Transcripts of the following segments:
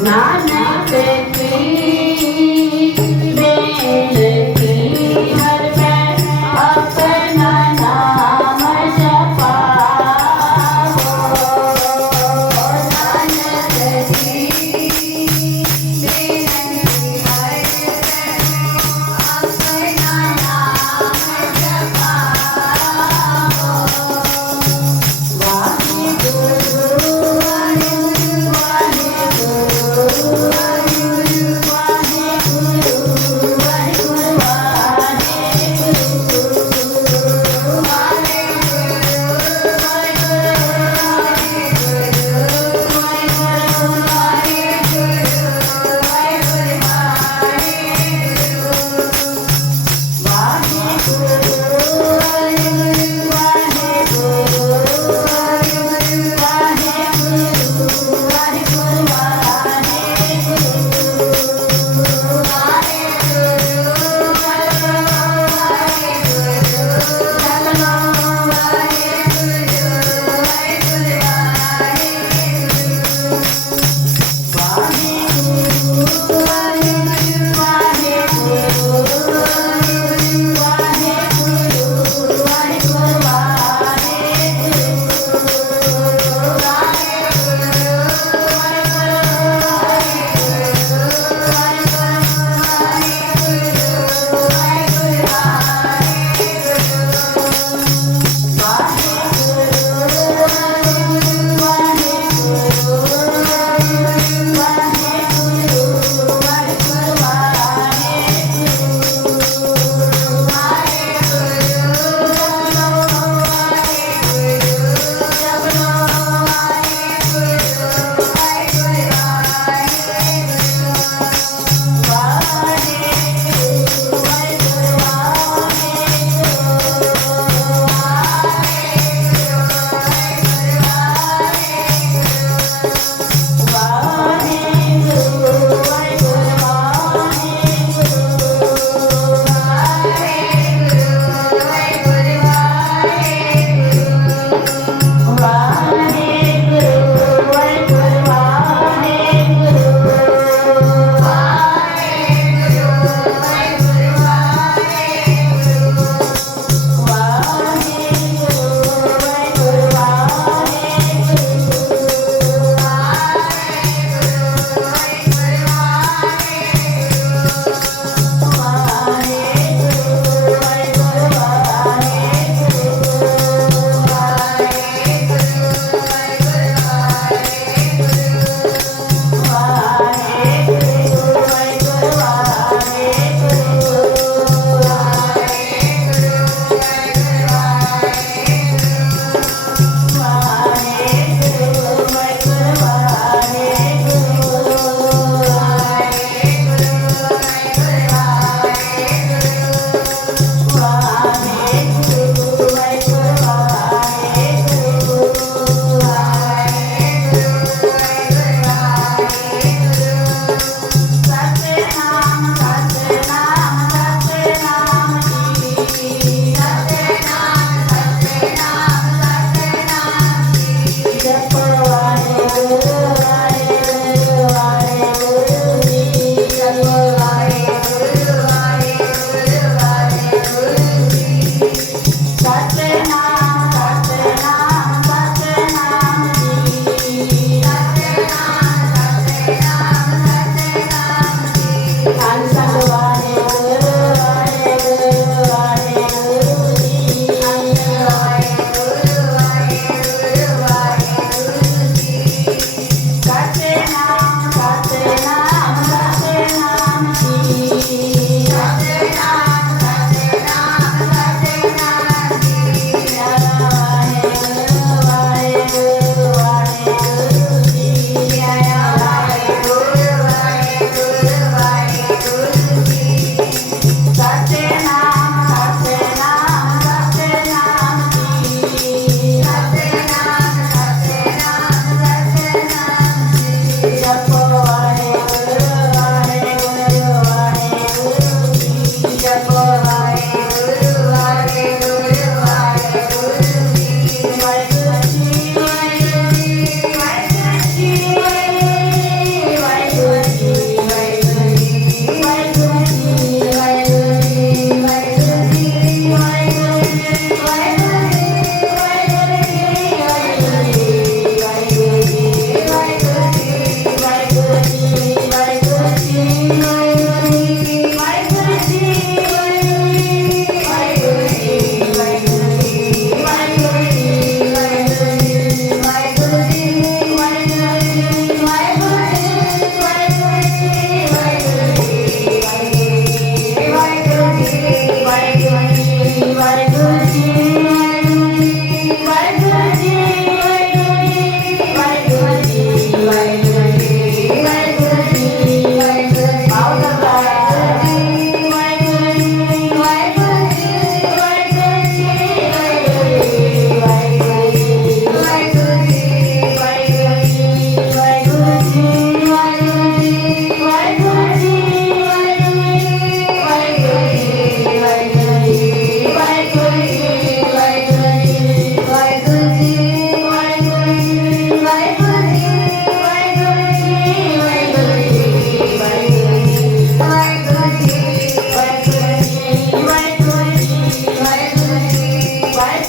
Not nothing.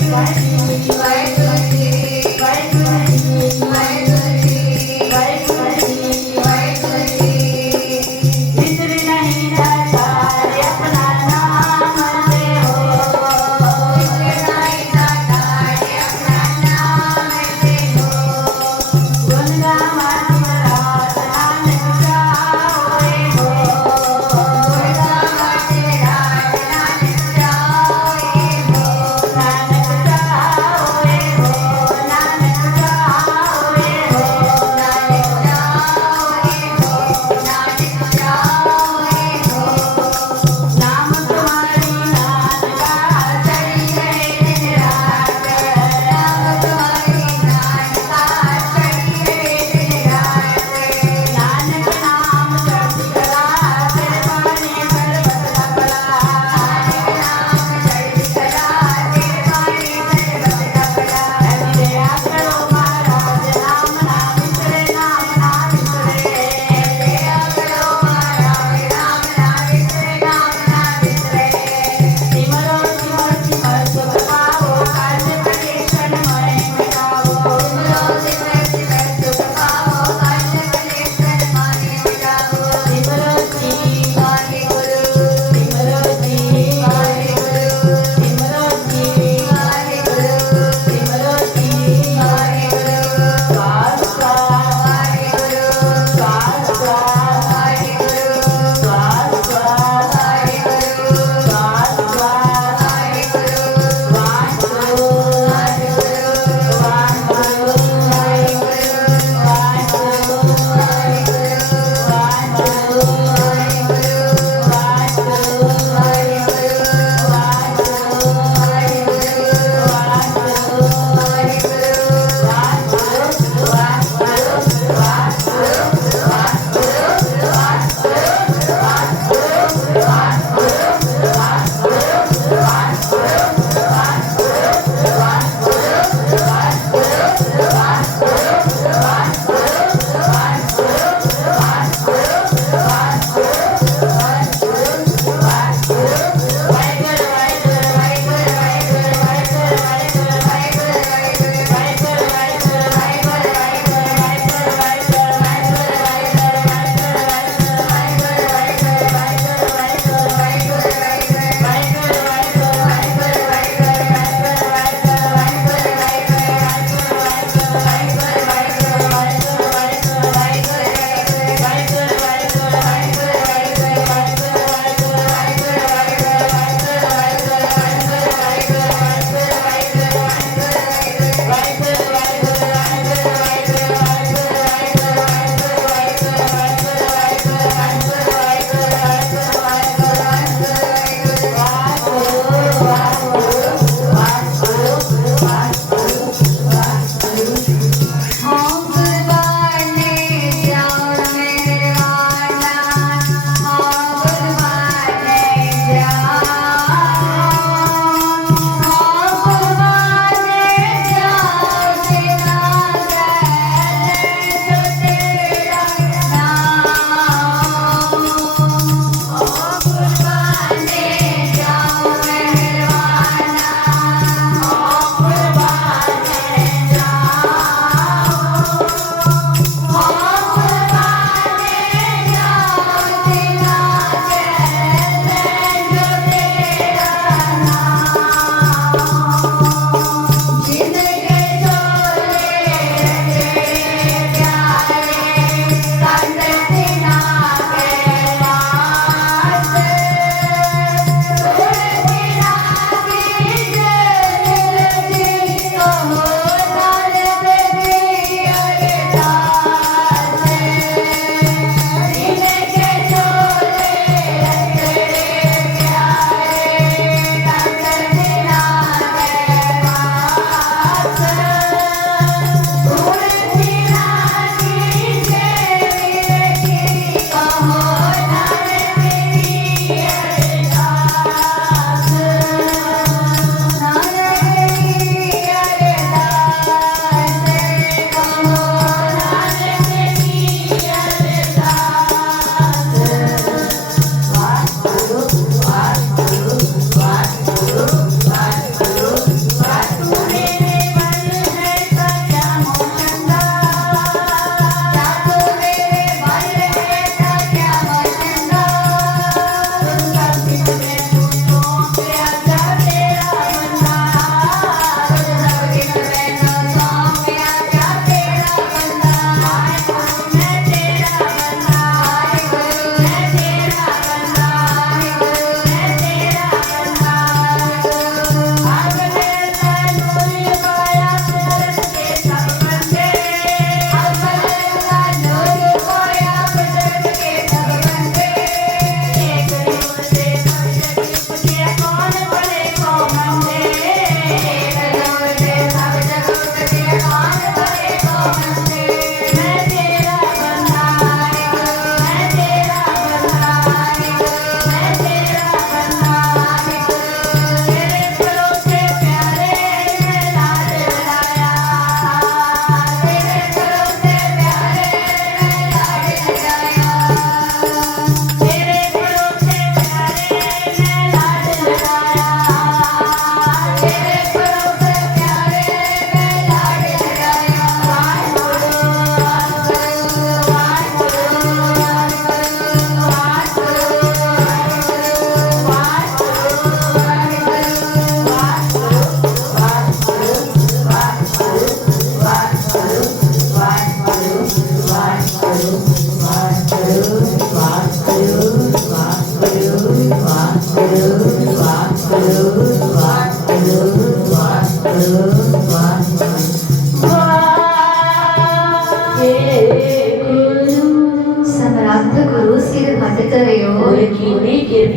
Vai.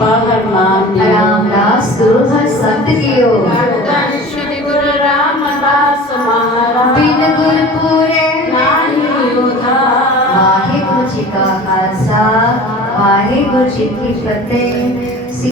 कृपा मान राम दास गुरु हर संत कियो श्री गुरु रामदास महाराज बिन गुरु पूरे नाही उधार वाहे गुरु जी का खालसा वाहे गुरु जी की फतेह